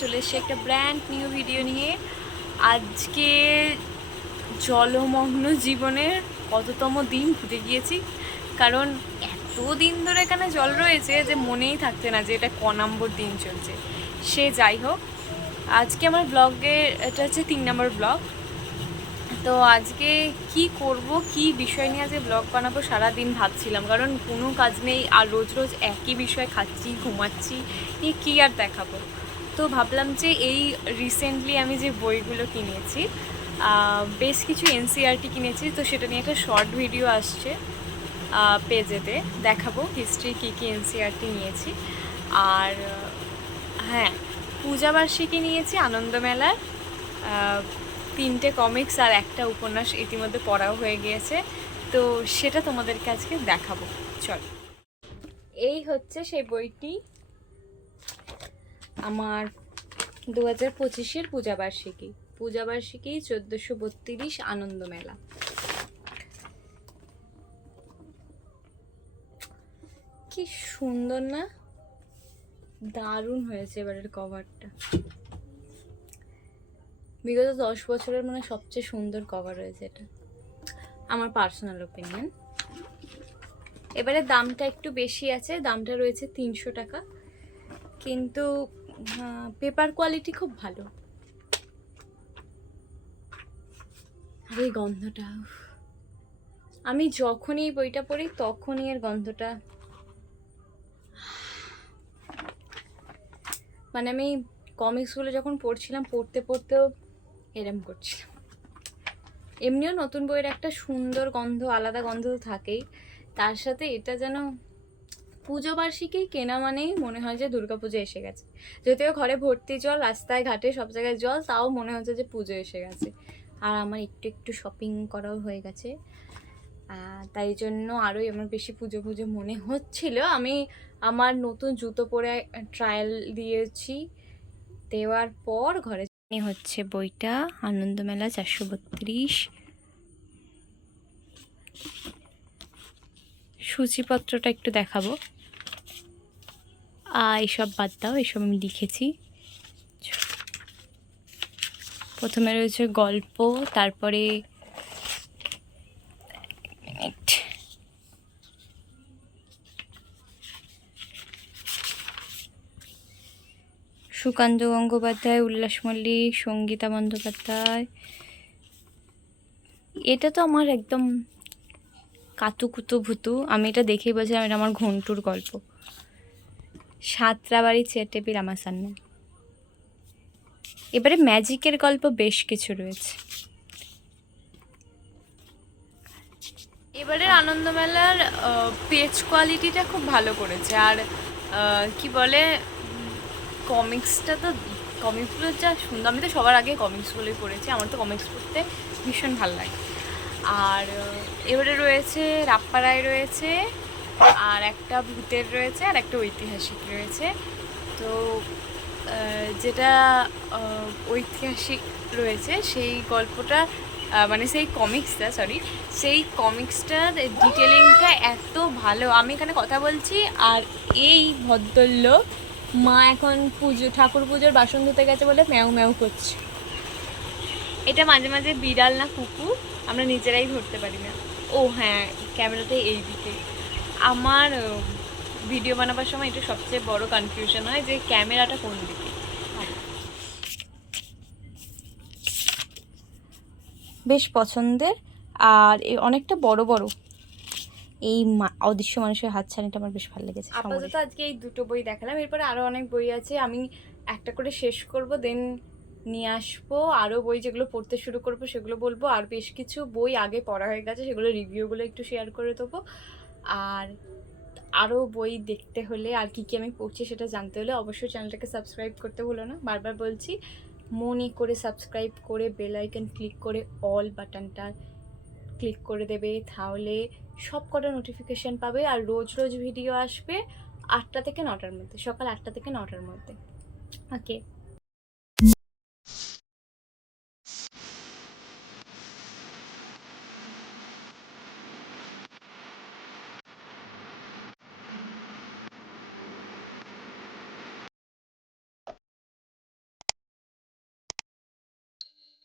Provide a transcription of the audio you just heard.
চলে এসেছি একটা ব্র্যান্ড নিউ ভিডিও নিয়ে। আজকে জলমগ্ন জীবনের কততম দিন ঘুরে গিয়েছি, কারণ এত দিন ধরে এখানে জল রয়েছে যে মনেই থাকছে না যে এটা ক নম্বর দিন চলছে। সে যাই হোক, আজকে আমার ব্লগের এটা হচ্ছে 3 নম্বর ব্লগ। তো আজকে কি করব, কি বিষয় নিয়ে আজকে ব্লগ বানাবো সারাদিন ভাবছিলাম, কারণ কোনো কাজ নেই আর রোজ রোজ একই বিষয় খাচ্ছি ঘুমাচ্ছি, কী আর দেখাবো। তো ভাবলাম যে এই রিসেন্টলি আমি যে বইগুলো কিনেছি, বেশ কিছু এনসিইআরটি কিনেছি, তো সেটা নিয়ে একটা শর্ট ভিডিও আসছে পেজেতে, দেখাবো হিস্ট্রি কী কী এনসিইআরটি নিয়েছি। আর হ্যাঁ, পূজাবার্ষিকী নিয়েছি আনন্দমেলার 3টে কমিক্স আর একটা উপন্যাস ইতিমধ্যে পড়াও হয়ে গিয়েছে, তো সেটা তোমাদেরকে আজকে দেখাবো। চল, এই হচ্ছে সেই বইটি, আমার 2025-এর পূজাবার্ষিকী 1432 আনন্দমেলা। কি সুন্দর না, দারুণ হয়েছে এবারের কভারটা। বিগত 10 বছরের মানে সবচেয়ে সুন্দর কভার হয়েছে এটা, আমার পার্সোনাল ওপিনিয়ন। এবারে দামটা একটু বেশি আছে, দামটা রয়েছে 300 টাকা, কিন্তু পেপার কোয়ালিটি খুব ভালো। আর এই গন্ধটা, আমি যখনই এই বইটা পড়ি তখনই এর গন্ধটা, মানে আমি কমিক্সগুলো যখন পড়ছিলাম পড়তে পড়তেও এরম করছিলাম। এমনিও নতুন বইয়ের একটা সুন্দর গন্ধ, আলাদা গন্ধ তো থাকেই, তার সাথে এটা যেন পুজো বার্ষিকী কেনা মানেই মনে হয় যে দুর্গাপুজো এসে গেছে। যদিও ঘরে ভর্তি জল, রাস্তায় ঘাটে সব জায়গায় জল, তাও মনে হচ্ছে যে পুজো এসে গেছে। আর আমার একটু একটু শপিং করাও হয়ে গেছে, তাই জন্য আরোই আমার বেশি পুজো পুজো মনে হচ্ছিল। আমি আমার নতুন জুতো পরে ট্রায়াল দিয়েছি, দেওয়ার পর ঘরে হচ্ছে বইটা আনন্দমেলা 432। সূচিপত্রটা একটু দেখাবো, এইসব বাদ দাও, এসব আমি লিখেছি। প্রথমে রয়েছে গল্প, তারপরে সুকান্ত গঙ্গোপাধ্যায়, উল্লাস মল্লিক, সঙ্গীতা বন্দ্যোপাধ্যায়। এটা তো আমার একদম কাতুকুতু ভুতু, আমি এটা দেখেই বলছিলাম এটা আমার ঘন্টুর গল্প। সাঁতরাবাড়ি চেয়ার টেবিল আমার সামনে। এবারে ম্যাজিকের গল্প বেশ কিছু রয়েছে। এবারের আনন্দমেলার পেজ কোয়ালিটিটা খুব ভালো করেছে, আর কি বলে, কমিক্সটা তো, কমিক্সগুলো যা সুন্দর, আমি তো সবার আগে কমিক্সগুলোই পড়েছি, আমার তো কমিক্স পড়তে ভীষণ ভালো লাগে। আর এবারে রয়েছে রাপ্পা রায় রয়েছে, আর একটা ভূতের রয়েছে, আর একটা ঐতিহাসিক রয়েছে। তো যেটা ঐতিহাসিক রয়েছে সেই গল্পটা, মানে সেই কমিক্সটার ডিটেলিংটা এত ভালো। আমি এখানে কথা বলছি আর এই ভদ্রলোক মা এখন ঠাকুর পুজোর বাসন ধুতে গেছে বলে ম্যাও ম্যাও করছে। এটা মাঝে মাঝে বিড়াল না কুকুর, আমরা নিজেরাই ধরতে পারি না। ও হ্যাঁ, ক্যামেরাতে এই দিকে। আমার ভিডিও বানাবার সময় এটা সবচেয়ে বড় কনফিউশন হয় যে ক্যামেরাটা কোন দিকে। বেশ পছন্দের, আর অনেকটা বড় বড় এই অদৃশ্য মানুষের হাতছানিটা আমার বেশ ভালো লেগেছে। আপাতত আজকে এই দুটো বই দেখালাম, এরপরে আরও অনেক বই আছে, আমি একটা করে শেষ করব, দেন নিয়ে আসবো আরও বই, যেগুলো পড়তে শুরু করবো সেগুলো বলবো। আর বেশ কিছু বই আগে পড়া হয়ে গেছে, সেগুলো রিভিউগুলো একটু শেয়ার করে দেবো। আর আরও বই দেখতে হলে আর কি কি আমি পড়ছি সেটা জানতে হলে অবশ্যই চ্যানেলটাকে সাবস্ক্রাইব করতে ভুলো না। বারবার বলছি, মনে করে সাবস্ক্রাইব করে বেল আইকন ক্লিক করে অল বাটনটা ক্লিক করে দেবে, তাহলে সব কটা নোটিফিকেশান পাবে। আর রোজ রোজ ভিডিও আসবে 8টা থেকে 9টার মধ্যে, সকাল 8টা থেকে 9টার মধ্যে। ওকে।